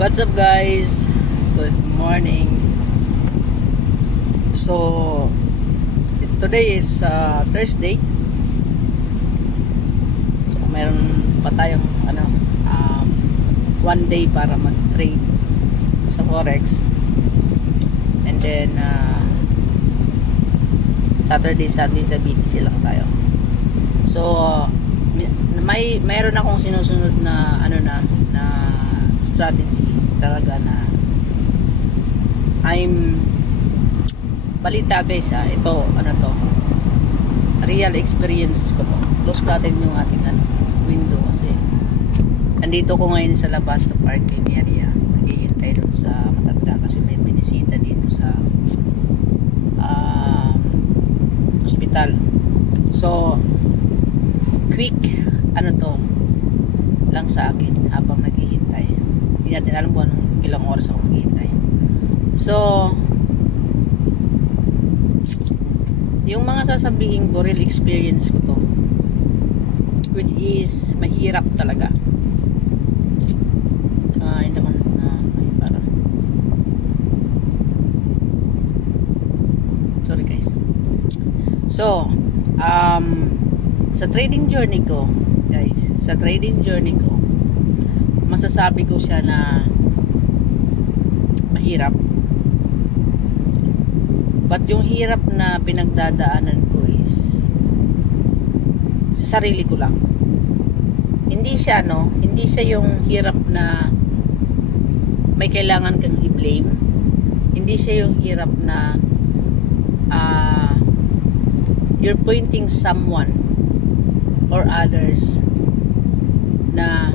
What's up guys? Good morning. So today is Thursday. So meron pa tayong one day para mag-trade sa Forex. And then Saturday, Sunday sa BTC lang tayo. So mayroon akong sinusunod na na strategy talaga na balita guys ito real experience ko to. Close natin yung ating window kasi andito ko ngayon sa labas sa parking area, naghihintay dun sa matanda kasi may binisita dito sa hospital. So quick lang sa akin habang naghihintay. Hindi natin alam kung ilang oras ako maghihintay. So yung mga sasabihin ko, real experience ko to, which is mahirap talaga. Parang sorry guys. So sa trading journey ko guys, masasabi ko siya na mahirap. But yung hirap na pinagdadaanan ko is sa sarili ko lang. Hindi siya yung hirap na may kailangan kang i-blame. Hindi siya yung hirap na you're pointing someone or others na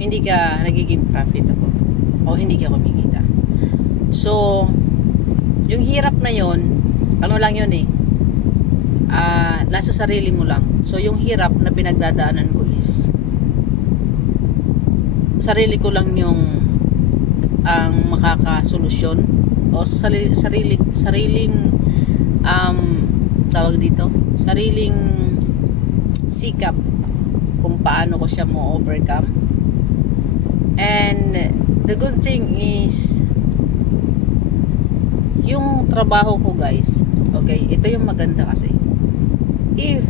hindi ka nagiging profitable o hindi ka kumikita. So yung hirap na yon, lang yun nasa sarili mo lang. So yung hirap na pinagdadaanan ko is sarili ko lang yung ang makakasolusyon o sariling tawag dito, sariling sikap kung paano ko siya mo overcome. And the good thing is yung trabaho ko guys, okay, ito yung maganda kasi if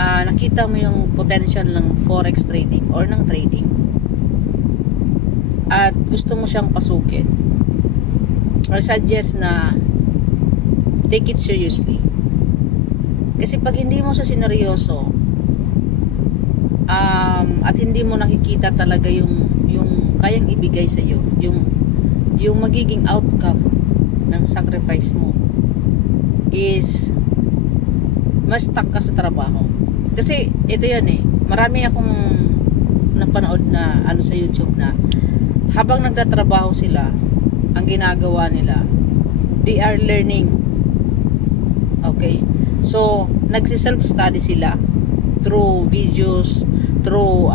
nakita mo yung potential ng forex trading or ng trading at gusto mo siyang pasukin, I suggest na take it seriously. Kasi pag hindi mo siya sineryoso at hindi mo nakikita talaga yung kayang ibigay sa iyo, yung magiging outcome ng sacrifice mo is mas stuck ka sa trabaho. Kasi ito yan marami akong napanood na sa YouTube na habang nagtatrabaho sila, ang ginagawa nila, they are learning. Okay? So nagsi-self-study sila through videos, through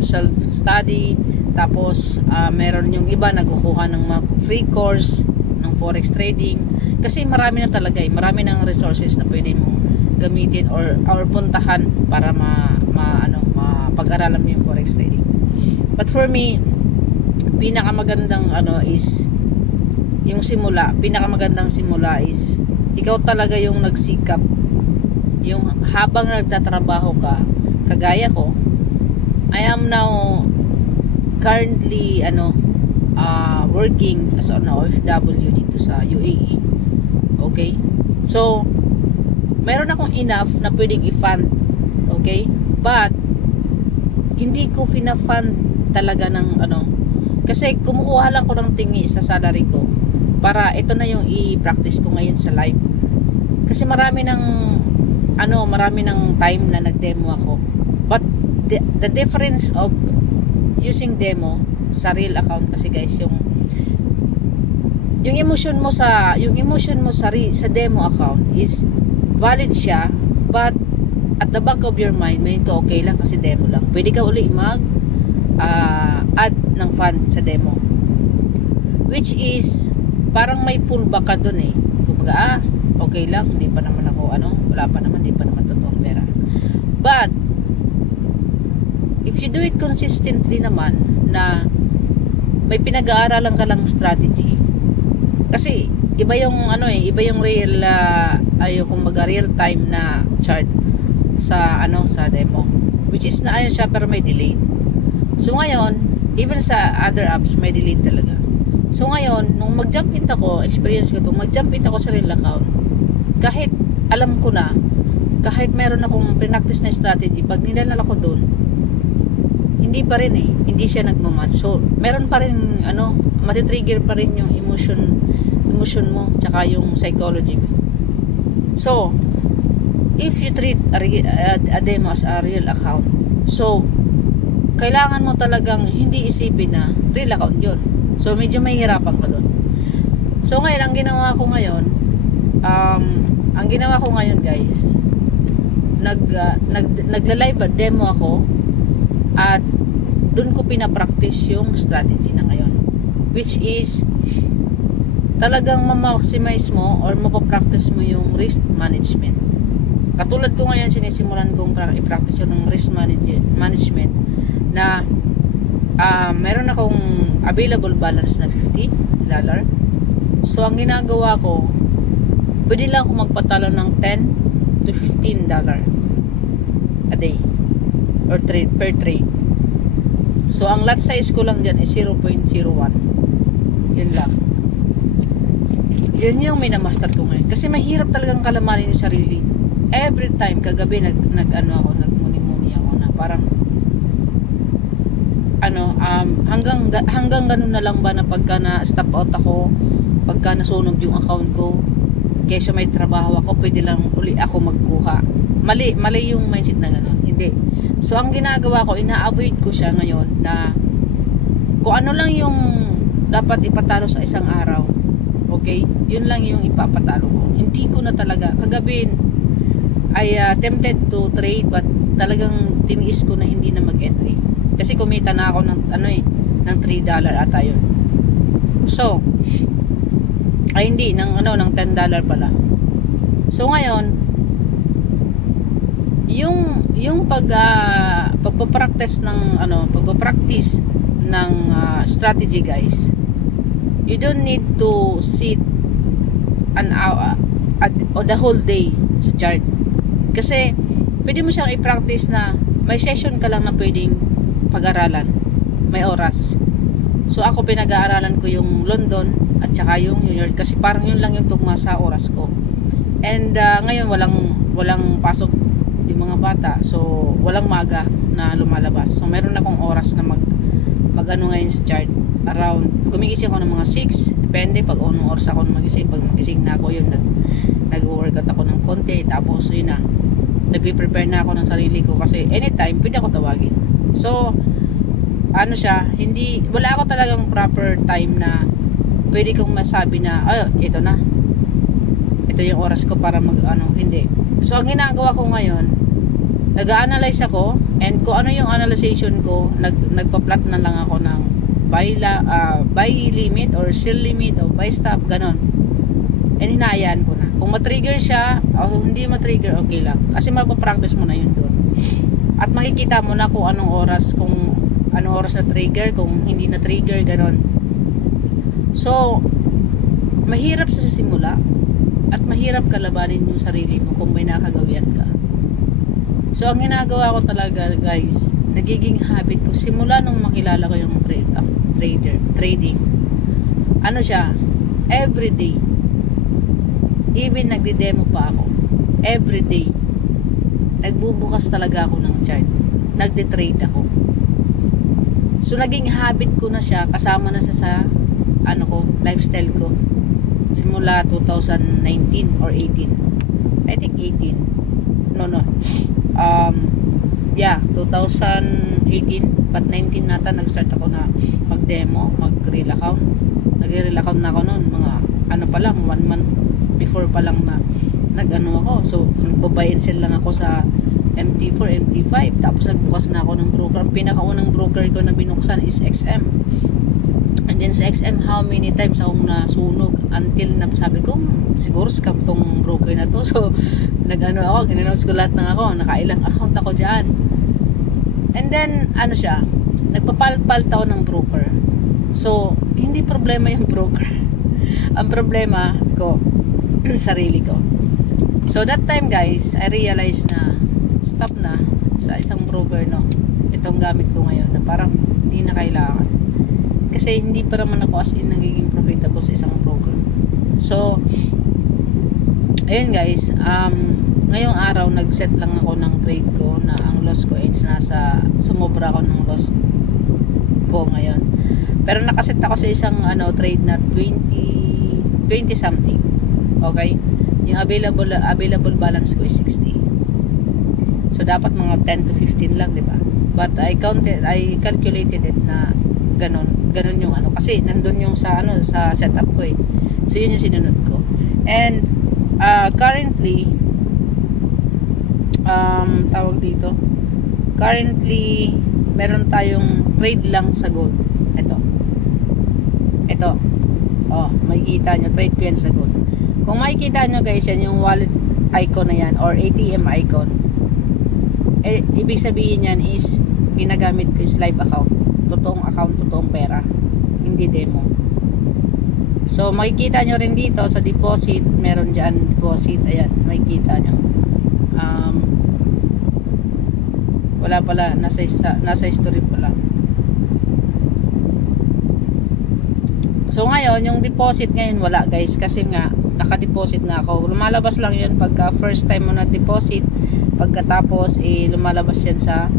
self-study. Tapos meron yung iba nagkukuha ng mga free course ng forex trading kasi marami na talaga marami ng resources na pwede mong gamitin or puntahan para mapag-aralan mo yung forex trading. But for me, pinakamagandang is yung pinakamagandang simula is ikaw talaga yung nagsikap, yung habang nagtatrabaho ka, kagaya ko. I am now currently working as an OFW dito sa UAE. Okay? So meron akong enough na pwedeng i-fund. Okay? But hindi ko fina-fund talaga ng kasi kumukuha lang ko ng tingi sa salary ko para ito na yung i-practice ko ngayon sa live. Kasi marami ng time na nag-demo ako. But the difference of using demo sa real account kasi guys, yung emotion mo sa demo account is valid siya, but at the back of your mind, may ka okay lang kasi demo lang. Pwede ka uli mag add ng fund sa demo, which is parang may pullback ka dun kumbaga okay lang, hindi pa naman ako wala pa naman, hindi pa naman totoong pera. But if If you do it consistently naman na may pinag-aaralan ka lang strategy, kasi iba yung iba yung real kumbaga real time na chart sa sa demo, which is na ayun siya pero may delay. So ngayon, even sa other apps may delay talaga. So ngayon, nung mag-jump in ako, experience ko to, mag-jump in ako sa real account, kahit alam ko na, kahit meron akong practice na strategy, pag nilalala ko doon, hindi pa rin hindi siya nagmamatch. So meron pa rin matitrigger pa rin yung emotion mo tsaka yung psychology mo. So if you treat a demo as a real account, so kailangan mo talagang hindi isipin na real account yun. So medyo mahihirapan ka doon. So ngayon ang ginawa ko ngayon guys, nagla-live demo ako at doon ko pinapractice yung strategy na ngayon, which is talagang ma-maximize mo or mapapractice mo yung risk management. Katulad ko ngayon, sinisimulan kong i-practice yung risk management na meron akong available balance na $50. So ang ginagawa ko, pwede lang ako magpatalo ng $10 to $15 a day or per trade. So ang lot size ko lang dyan is 0.01. Yun lang. Yun yung minamaster ko ngayon. Kasi mahirap talagang kalamanin yung sarili. Every time, kagabi nagmuni-muni ako na parang hanggang ganun na lang ba na pagka na stop out ako, pagka nasunog yung account ko, kaysa may trabaho ako, pwede lang uli ako magkuha. Mali yung mindset na ganun. Hindi. So ang ginagawa ko, ina-avoid ko siya ngayon na kung ano lang yung dapat ipatalo sa isang araw, okay, yun lang yung ipapatalo ko. Hindi ko na talaga, kagabi ay tempted to trade, but talagang tiniis ko na hindi na mag-entry kasi kumita na ako ng ng $3 ata yun. So hindi ng $10 pala. So ngayon yung pagpo-practice ng strategy guys, you don't need to sit an hour or the whole day sa chart, kasi pwede mo siyang i-practice na may session ka lang na pwedeng pag-aralan, may oras. So ako pinag-aaralan ko yung London at saka yung New York kasi parang yun lang yung tugma sa oras ko. And ngayon walang pasok yung mga bata, so walang maga na lumalabas. So meron akong oras na mag ngayon sa chart. Around, gumigising ako ng mga 6, depende pag anong oras ako magising. Pag magising na ako, yun nag-workout ako ng konti, tapos yun na, nagpe-prepare na ako ng sarili ko kasi anytime pwede ako tawagin. So wala ako talagang proper time na pwede kong masabi na ito yung oras ko para hindi. So ang ginagawa ko ngayon, nag-a-analyze ako, and kung ano yung analyzation ko, nagpa-plot na lang ako ng buy limit or sell limit o buy stop, ganon. And hinahayaan ko na. Kung matrigger siya o hindi matrigger, okay lang. Kasi mapapractice mo na yun doon. At makikita mo na kung anong oras na trigger, kung hindi na trigger, ganon. So mahirap sa simula at mahirap kalabanin yung sarili mo kung may nakagawian ka. So ang ginagawa ko talaga guys, nagiging habit ko simula nung makilala ko yung trading. Siya, everyday. Even nagde-demo pa ako, everyday nagbubukas talaga ako ng chart, nagde-trade ako. So naging habit ko na siya, kasama na sa lifestyle ko simula 2019 or 18. I think 18. No. 2018, but 19 nata nag-start ako na mag-demo, mag-real account. Nag-real account na ako noon, mga pa lang, 1 month before pa lang na ako. So nagbo-buy and sell lang ako sa MT4, MT5. Tapos nagbukas na ako ng broker. Pinakaunang broker ko na binuksan is XM. And then sa XM, how many times akong nasunog until na sabi ko, siguro scam tong broker na to. So ginanose ko lahat ng ako, nakailang account ako dyan. And then, ano siya, nagpapalit-palit ako ng broker. So, hindi problema yung broker. Ang problema ko, sarili ko. So, that time guys, I realized na stop na sa isang broker, no. Itong gamit ko ngayon na parang hindi na kailangan. Kasi hindi pa naman ako as in nagiging profitable sa isang broker. So, ayun guys, ngayong araw nag-set lang ako ng trade ko na ang loss ko is sumobra ako ng loss ko ngayon. Pero nakaset ako sa isang trade na 20 something. Okay? Yung available balance ko is 60. So dapat mga 10 to 15 lang, 'di ba? But I calculated it na ganun yung kasi nandun yung sa setup ko eh. So yun yung sinunod ko. And currently tawag dito, currently meron tayong trade lang sa gold. Ito makikita nyo, trade ko yan sa gold. Kung makikita nyo guys, yan yung wallet icon na yan or ATM icon, ibig sabihin yan is ginagamit ko is live account, totoong pera, hindi demo. So makikita nyo rin dito sa deposit, meron dyan deposit, ayan, makikita nyo. Wala pala, nasa history pala. So ngayon, yung deposit ngayon wala guys, kasi nga naka-deposit na ako. Lumalabas lang yun pagka first time mo na deposit, pagkatapos lumalabas yan sa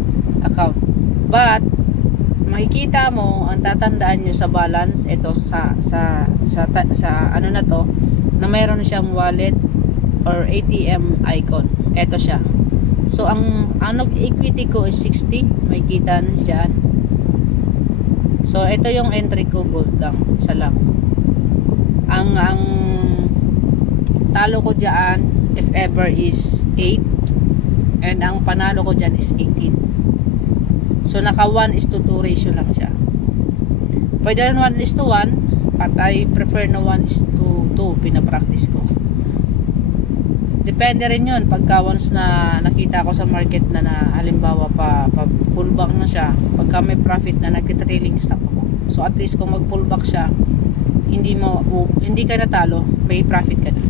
account. But makikita mo, ang tatandaan nyo sa balance, ito sa na to, na mayroon siyang wallet or ATM icon. Ito siya. So ang equity ko is 60, makikita nyo dyan. So ito yung entry ko, gold lang, isa lang. Ang talo ko dyan if ever is 8, and ang panalo ko dyan is 18. So naka 1:2 ratio lang siya. Pwede rin 1:1, but I prefer na 1:2 pinapractice ko. Depende rin yun pagka once na nakita ko sa market na halimbawa pa pullback na siya, pagka may profit na nagtitrailing stop ako. So at least kung mag pullback siya, hindi ka natalo, may profit ka na.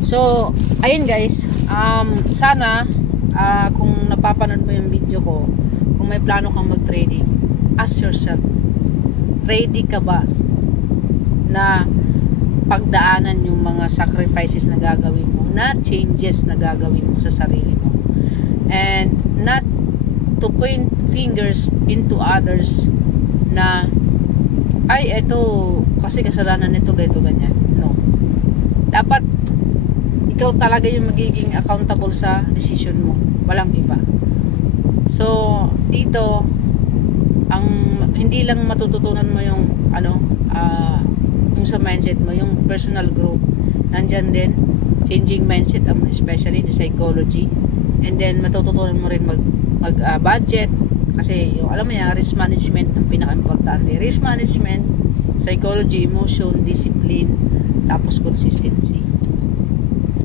So ayun guys, sana kung napapanood mo yung video ko, kung may plano kang mag trading, ask yourself, ready ka ba na pagdaanan yung mga sacrifices na gagawin mo, na changes na gagawin mo sa sarili mo, and not to point fingers into others na ay eto kasi kasalanan nito, ganito ganyan. No, dapat ikaw talaga yung magiging accountable sa decision mo, walang iba. So dito ang hindi lang matututunan mo yung yung sa mindset mo, yung personal growth, nandyan din changing mindset, especially in psychology. And then matututunan mo rin mag budget, kasi yung alam mo yan, risk management ang pinaka-importante. Risk management, psychology, emotion, discipline, tapos consistency.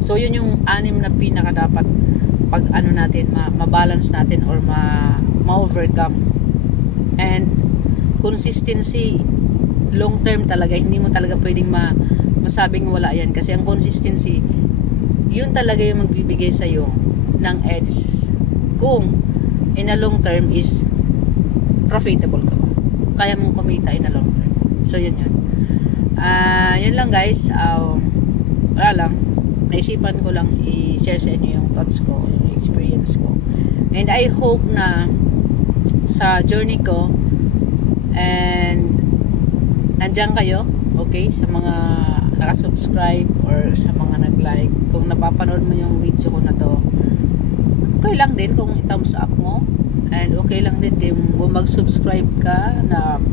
So yun yung 6 na pinaka dapat pag natin ma-balance natin or ma-overcome. And consistency, long term talaga, hindi mo talaga pwedeng masabing wala yan, kasi ang consistency yun talaga yung magbibigay sa'yo ng edge kung in a long term is profitable ka ba, kaya mong kumita in a long term. So yun yun lang guys. Wala lang, naisipan ko lang i-share sa inyo yung thoughts ko, yung experience ko, and I hope na sa journey ko and nandiyan kayo, okay, sa mga nakasubscribe or sa mga nag-like. Kung napapanood mo yung video ko na to, okay lang din kung i-thumbs up mo, and okay lang din kung mag-subscribe ka na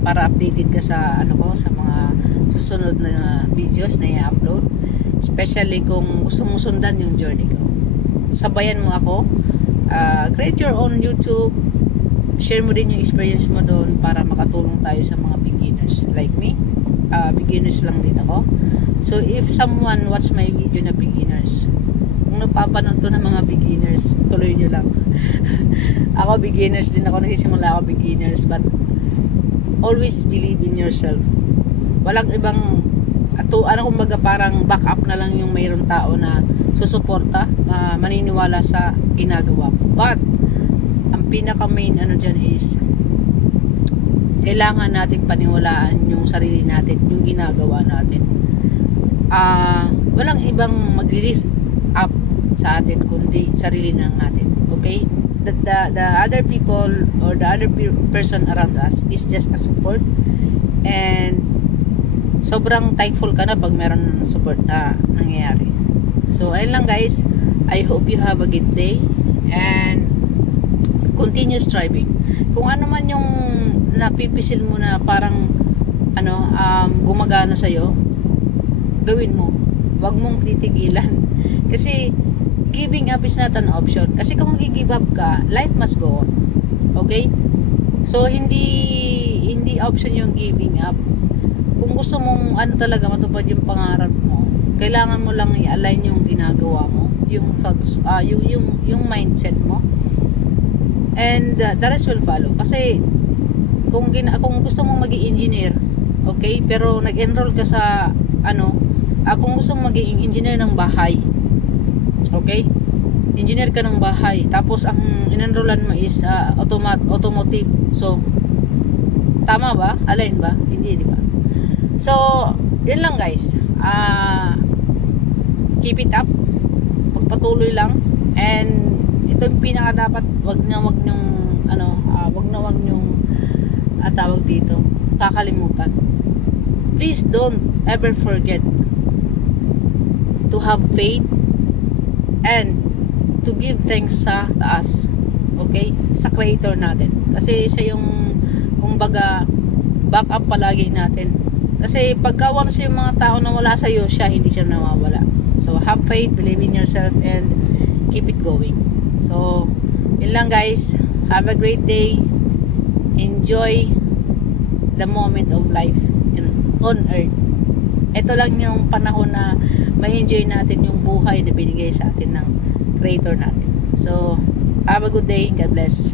para updated ka sa sa mga susunod na videos na i-upload, especially kung gusto mong sundan yung journey ko. Sabayan mo ako, create your own YouTube, share mo din yung experience mo doon para makatulong tayo sa mga beginners like me. Beginners lang din ako. So if someone watch my video na beginners, kung kung napapanood to ng mga beginners, tuloy nyo lang. Ako beginners din ako, nagsisimula ako beginners, but always believe in yourself. Walang ibang kumbaga parang backup na lang yung mayroong tao na susuporta, maniniwala sa ginagawa mo. But ang pinaka main dyan is kailangan nating paniwalaan yung sarili natin, yung ginagawa natin. Walang ibang mag-lift up sa atin kundi sarili lang natin. Okay? The other people or the other person around us is just a support, and sobrang thankful ka na pag meron ng support na nangyayari. So ayun lang guys, I hope you have a good day and continue striving. Kung ano man yung napipisil mo na parang gumagana sa'yo, gawin mo. Huwag mong titigilan. Kasi giving up is not an option. Kasi kung mag-give up ka, life must go on. Okay? So hindi option yung giving up. Kung gusto mong talaga matupad yung pangarap mo, kailangan mo lang i-align yung ginagawa mo, yung thoughts, yung mindset mo, and the rest will follow. Kasi kung gusto mong maging engineer, okay, pero nag-enroll ka sa kung gusto mong maging engineer ng bahay, okay, engineer ka ng bahay, tapos ang in-enrollan mo is automotive, so tama ba? Align ba? Hindi, di ba? So yun lang guys, keep it up, pagpatuloy lang, and ito yung pinaka dapat wag nyong tawag dito, kakalimutan. Please don't ever forget to have faith and to give thanks sa taas, okay, sa creator natin, kasi siya yung kumbaga backup palagi natin. Kasi pagkawan sa yung mga tao na wala sa iyo, hindi siya nawawala. So have faith, believe in yourself, and keep it going. So yun lang guys, have a great day, enjoy the moment of life on earth. Ito lang yung panahon na ma-enjoy natin yung buhay na binigay sa atin ng creator natin. So have a good day, God bless.